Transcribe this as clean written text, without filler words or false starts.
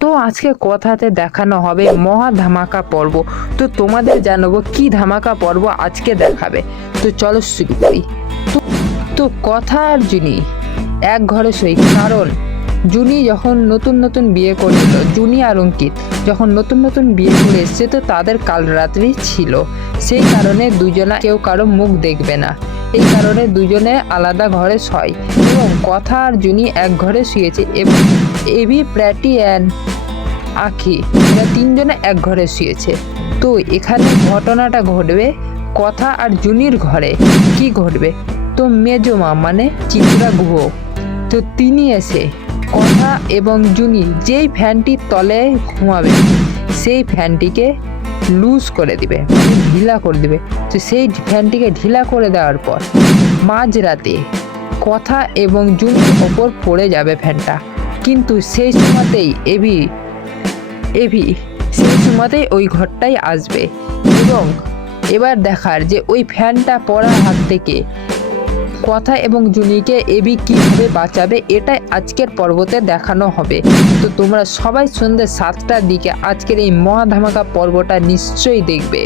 তো আজকে কথাতে দেখানো হবে মহা ধামাকা পর্ব। তো তোমাদের জানাবো কি ধামাকা পর্ব আজকে দেখাবে। তো চলো শুরু করি। তো কথা আর জুনি এক ঘরে সই, কারণ জুনি যখন নতুন নতুন বিয়ে করেছিল, জুনি আর অঙ্কিত যখন নতুন নতুন বিয়ে করে এসছে, তো তাদের কাল রাত্রি ছিল, সেই কারণে দুজনা কেউ কারো মুখ দেখবে না, এই কারণে দুজনে আলাদা ঘরে শয় এবং কথা আর জুনি এক ঘরে শুয়েছে এবং এবি, প্র্যাটি অ্যান্ড আখি এরা তিনজনে এক ঘরে শুয়েছে। তো এখানে ঘটনাটা ঘটবে কথা আর জুনির ঘরে। কি ঘটবে? তো মেজমা মানে চিত্রা গুহ, তো তিনি এসে কথা এবং জুনি যেই ফ্যানটির তলে ঘুমাবে সেই ফ্যানটিকে লুজ করে দিবে, মানে ঢিলা করে দিবে। তো সেই ফ্যানটিকে ঢিলা করে দেওয়ার পর মাঝরাতে কথা এবং জুনির ওপর পড়ে যাবে ফ্যানটা, কিন্তু সেই সময়তেই এবি সেই সময়তেই ওই ঘরটাই আসবে এবং এবার দেখার যে ওই ফ্যানটা পড়ার হাত থেকে কথা এবং জুনিকে এবি কীভাবে বাঁচাবে, এটাই আজকের পর্বতে দেখানো হবে। তো তোমরা সবাই সন্ধ্যে 7টার দিকে আজকের এই মহা ধামাকা পর্বটা নিশ্চয়ই দেখবে।